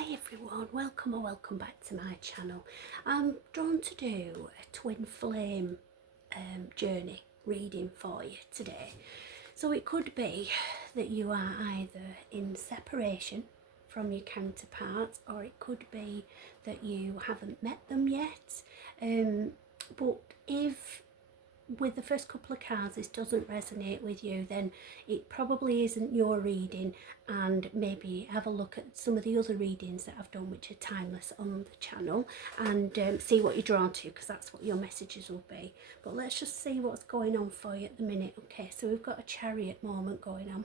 Hi everyone, welcome or welcome back to my channel. I'm drawn to do a twin flame journey reading for you today. So it could be that you are either in separation from your counterpart, or it could be that you haven't met them yet. But if with the first couple of cards this doesn't resonate with you, then it probably isn't your reading, and maybe have a look at some of the other readings that I've done which are timeless on the channel, and see what you're drawn to, because that's what your messages will be. But let's just see what's going on for you at the minute. Okay, so we've got a Chariot moment going on.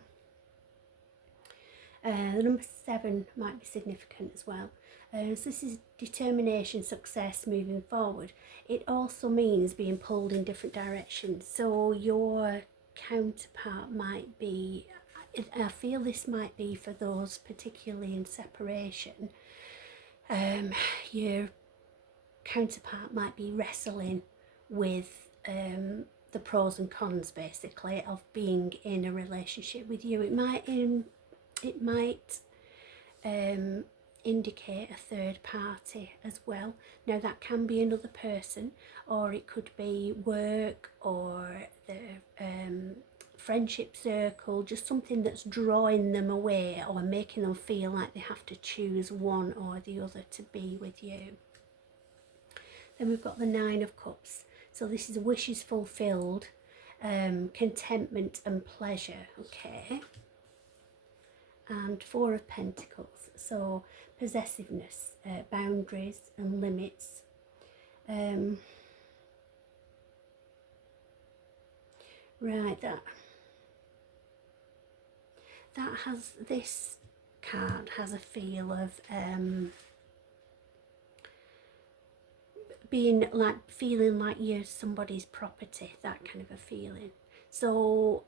The number 7 might be significant as well. So this is determination, success, moving forward. It also means being pulled in different directions. So your counterpart might be, I feel this might be for those particularly in separation. Your counterpart might be wrestling with the pros and cons, basically, of being in a relationship with you. It might indicate a third party as well. Now that can be another person, or it could be work, or the friendship circle, just something that's drawing them away or making them feel like they have to choose one or the other to be with you. Then we've got the 9 of Cups. So this is wishes fulfilled, contentment and pleasure. Okay. And 4 of Pentacles, so possessiveness, boundaries and limits. Right, that has, this card has a feel of being like, feeling like you're somebody's property, that kind of a feeling. So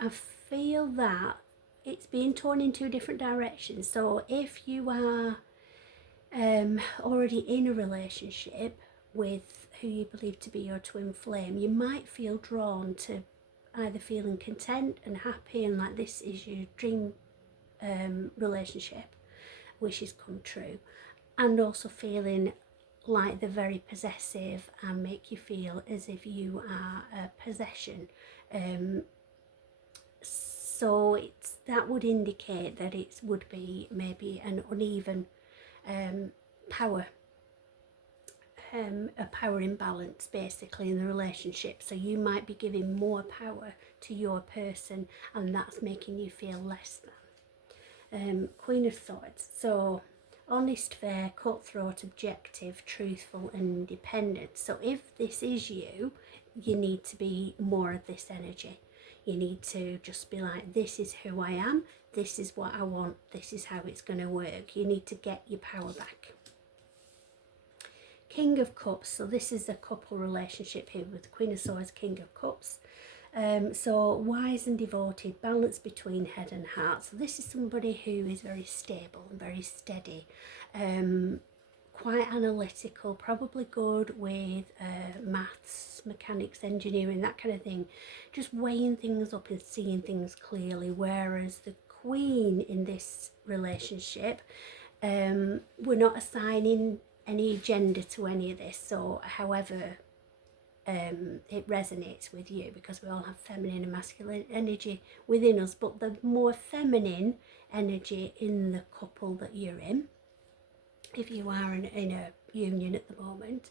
I feel that it's being torn in 2 different directions. So if you are already in a relationship with who you believe to be your twin flame, you might feel drawn to either feeling content and happy and like this is your dream relationship, wishes come true, and also feeling like they're very possessive and make you feel as if you are a possession. So that would indicate that it would be maybe an uneven power, a power imbalance basically in the relationship. So you might be giving more power to your person, and that's making you feel less than. Queen of Swords, so honest, fair, cutthroat, objective, truthful and independent. So if this is you, you need to be more of this energy. You need to just be like, this is who I am, this is what I want, this is how it's going to work. You need to get your power back. King of Cups, so this is a couple relationship here with the Queen of Swords, King of Cups. So wise and devoted, balance between head and heart. So this is somebody who is very stable and very steady, quite analytical, probably good with maths, mechanics, engineering, that kind of thing, just weighing things up and seeing things clearly. Whereas the Queen in this relationship, we're not assigning any gender to any of this. So however it resonates with you, because we all have feminine and masculine energy within us, but the more feminine energy in the couple that you're in, if you are in a union at the moment,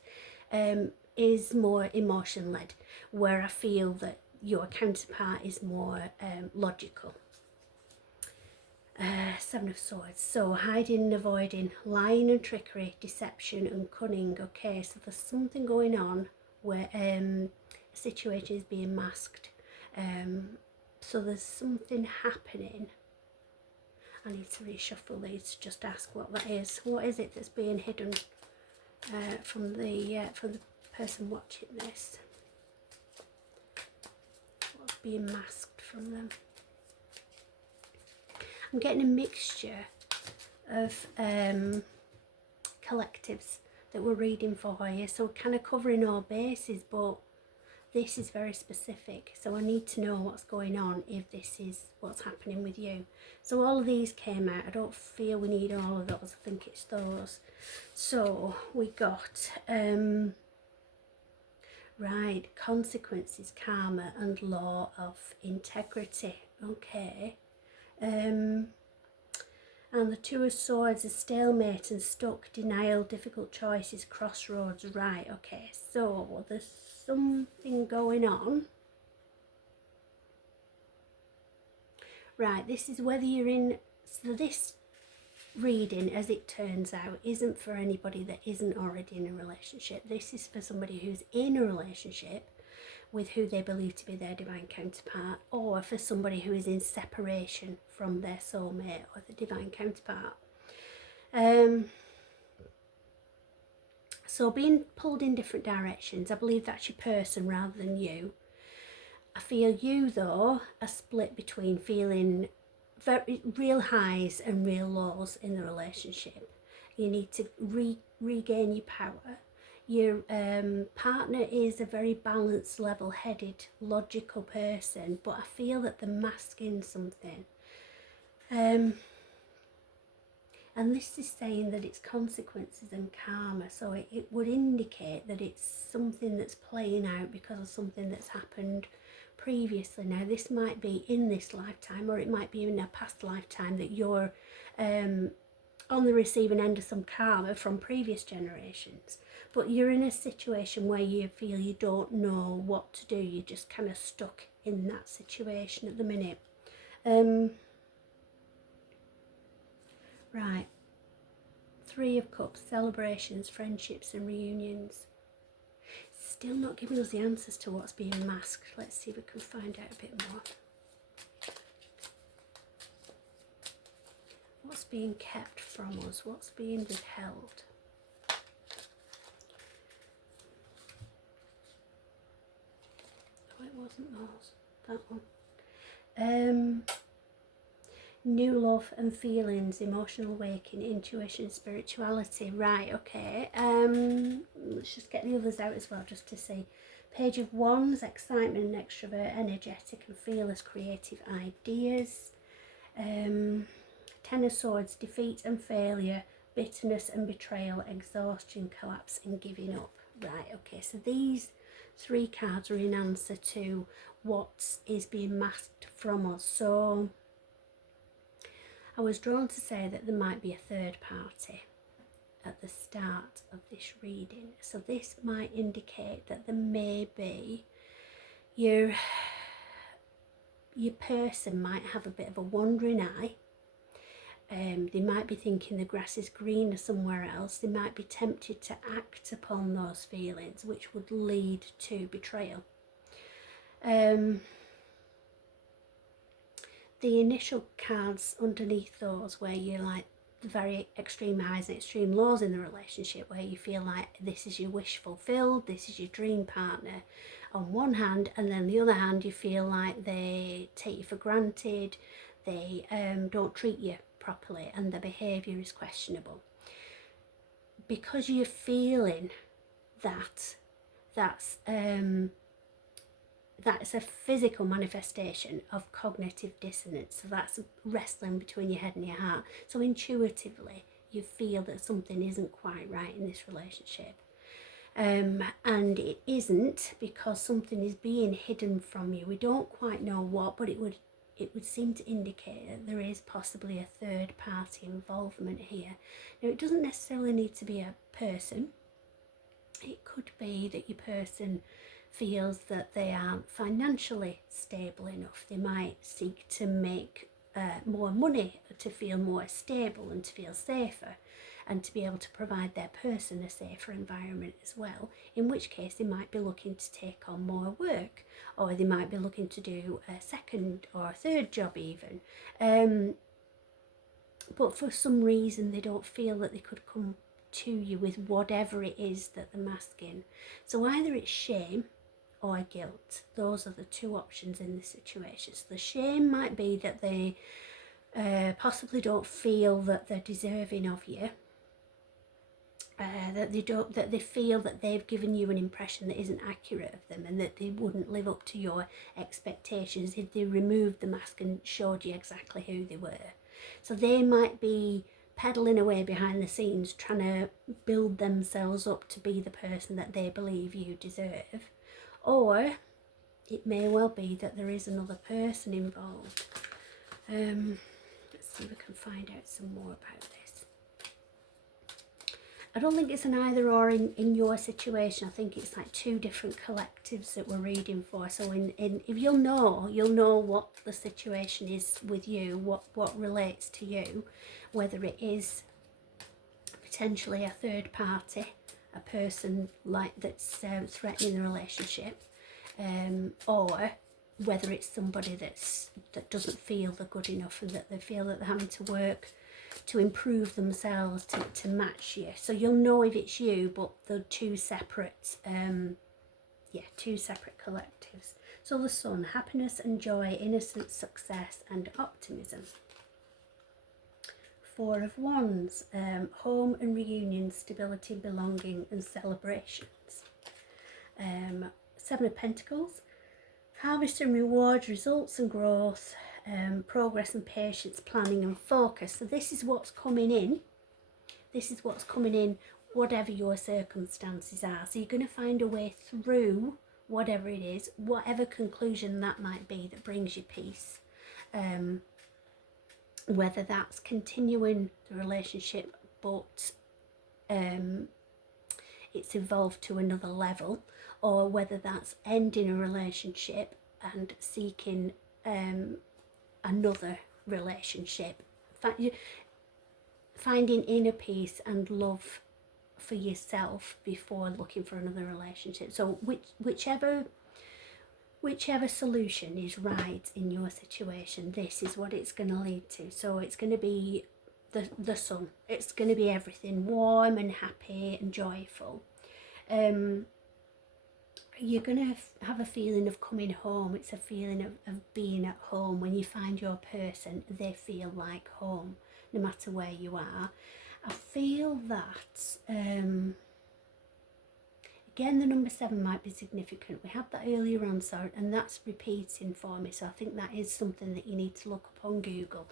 is more emotion led, where I feel that your counterpart is more logical. 7 of Swords, so hiding and avoiding, lying and trickery, deception and cunning. Okay, so there's something going on where a situation is being masked. So there's something happening. I need to reshuffle these to just ask what that is. What is it that's being hidden from the person watching this? What's being masked from them? I'm getting a mixture of collectives that we're reading for you, so kind of covering all bases, but this is very specific, so I need to know what's going on if this is what's happening with you. So all of these came out. I don't feel we need all of those. I think it's those. So we got right, consequences, karma, and law of integrity. Okay. And the Two of Swords is stalemate and stuck, denial, difficult choices, crossroads. Right, okay, so there's something going on. Right, this is whether you're in, so this reading, as it turns out, isn't for anybody that isn't already in a relationship. This is for somebody who's in a relationship with who they believe to be their divine counterpart, or for somebody who is in separation from their soulmate or the divine counterpart. So being pulled in different directions, I believe that's your person rather than you. I feel you, though, are split between feeling very real highs and real lows in the relationship. You need to regain your power. Your partner is a very balanced, level-headed, logical person, but I feel that they're masking something. And this is saying that it's consequences and karma, so it would indicate that it's something that's playing out because of something that's happened previously. Now, this might be in this lifetime, or it might be in a past lifetime that you're on the receiving end of some karma from previous generations. But you're in a situation where you feel you don't know what to do. You're just kind of stuck in that situation at the minute. Right. Three of Cups, celebrations, friendships and reunions. Still not giving us the answers to what's being masked. Let's see if we can find out a bit more. What's being kept from us? What's being withheld? Oh, it wasn't those. That one. New love and feelings, emotional awakening, intuition, spirituality. Right, okay. Let's just get the others out as well, just to see. Page of Wands, excitement and extrovert, energetic and fearless, creative ideas. Ten of Swords, defeat and failure, bitterness and betrayal, exhaustion, collapse and giving up. Right, okay, so these three cards are in answer to what is being masked from us. So I was drawn to say that there might be a third party at the start of this reading. So this might indicate that there may be your person might have a bit of a wandering eye. They might be thinking the grass is greener somewhere else. They might be tempted to act upon those feelings, which would lead to betrayal. The initial cards underneath those, where you're like the very extreme highs and extreme lows in the relationship, where you feel like this is your wish fulfilled, this is your dream partner on one hand, and then the other hand you feel like they take you for granted, they don't treat you properly, and their behaviour is questionable. Because you're feeling that's a physical manifestation of cognitive dissonance. So that's wrestling between your head and your heart. So intuitively, you feel that something isn't quite right in this relationship. And it isn't, because something is being hidden from you. We don't quite know what, but it would seem to indicate that there is possibly a third party involvement here. Now, it doesn't necessarily need to be a person. It could be that your person feels that they aren't financially stable enough. They might seek to make more money to feel more stable and to feel safer, and to be able to provide their person a safer environment as well, in which case they might be looking to take on more work, or they might be looking to do a second or a third job even. But for some reason they don't feel that they could come to you with whatever it is that they're masking. So either it's shame or guilt. Those are the two options in this situation. So the shame might be that they possibly don't feel that they're deserving of you. that they feel that they've given you an impression that isn't accurate of them, and that they wouldn't live up to your expectations if they removed the mask and showed you exactly who they were. So they might be peddling away behind the scenes trying to build themselves up to be the person that they believe you deserve. Or it may well be that there is another person involved. Let's see if we can find out some more about this. I don't think it's an either or in your situation. I think it's like two different collectives that we're reading for. So if you'll know what the situation is with you, what relates to you, whether it is potentially a third party, a person like that's threatening the relationship, or whether it's somebody that doesn't feel they're good enough, and that they feel that they're having to work to improve themselves to match you. So you'll know if it's you, but they're two separate collectives. So the Sun, happiness and joy, innocence, success and optimism. Four of Wands, home and reunion, stability, belonging and celebrations. Seven of Pentacles, harvest and reward, results and growth, progress and patience, planning and focus. So this is what's coming in. This is what's coming in, whatever your circumstances are. So you're going to find a way through whatever it is, whatever conclusion that might be that brings you peace. Whether that's continuing the relationship, but it's evolved to another level, or whether that's ending a relationship and seeking another relationship, finding inner peace and love for yourself before looking for another relationship. So whichever solution is right in your situation, this is what it's going to lead to. So it's going to be the Sun. It's going to be everything warm and happy and joyful. You're going to have a feeling of coming home. It's a feeling of being at home. When you find your person, they feel like home, no matter where you are. I feel that, again, the number 7 might be significant. We had that earlier on, so, and that's repeating for me. So I think that is something that you need to look up on Google.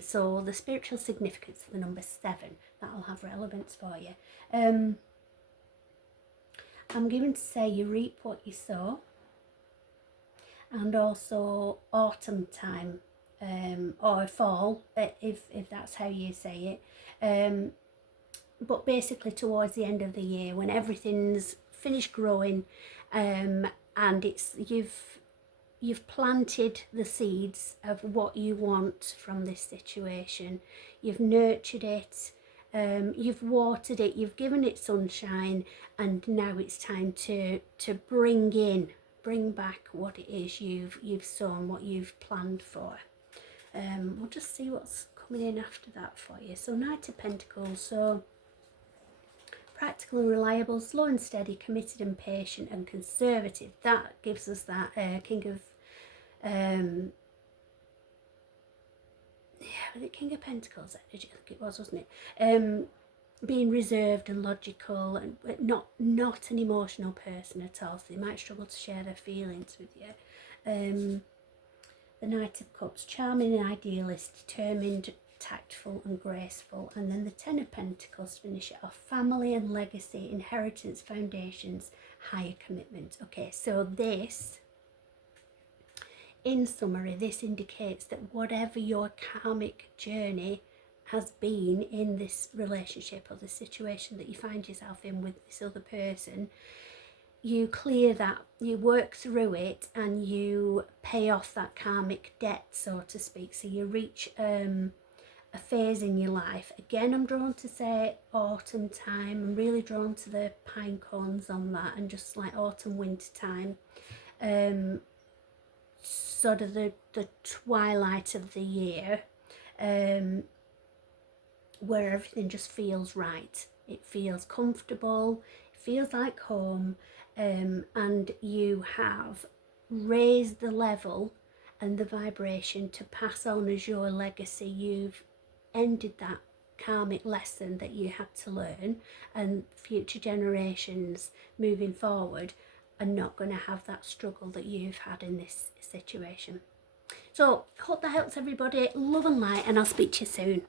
So the spiritual significance of the number 7, that'll have relevance for you. I'm given to say you reap what you sow, and also autumn time, or fall, if that's how you say it. But basically towards the end of the year, when everything's finished growing, and you've planted the seeds of what you want from this situation. You've nurtured it. You've watered it, you've given it sunshine, and now it's time to bring back what it is you've sown, what you've planned for. We'll just see what's coming in after that for you. So Knight of Pentacles, so practical and reliable, slow and steady, committed and patient and conservative. That gives us that King of was it King of Pentacles energy? I think it was, wasn't it? Being reserved and logical, and not an emotional person at all, so they might struggle to share their feelings with you. The Knight of Cups, charming and idealist, determined, tactful and graceful. And then the Ten of Pentacles to finish it off, family and legacy, inheritance, foundations, higher commitment. Okay, so this, in summary, this indicates that whatever your karmic journey has been in this relationship or the situation that you find yourself in with this other person, you clear that, you work through it, and you pay off that karmic debt, so to speak. So you reach a phase in your life. Again, I'm drawn to say autumn time. I'm really drawn to the pine cones on that, and just like autumn, winter time. Sort of the twilight of the year, where everything just feels right. It feels comfortable, it feels like home, and you have raised the level and the vibration to pass on as your legacy. You've ended that karmic lesson that you had to learn, and future generations moving forward are not going to have that struggle that you've had in this situation. So hope that helps everybody. Love and light, and I'll speak to you soon.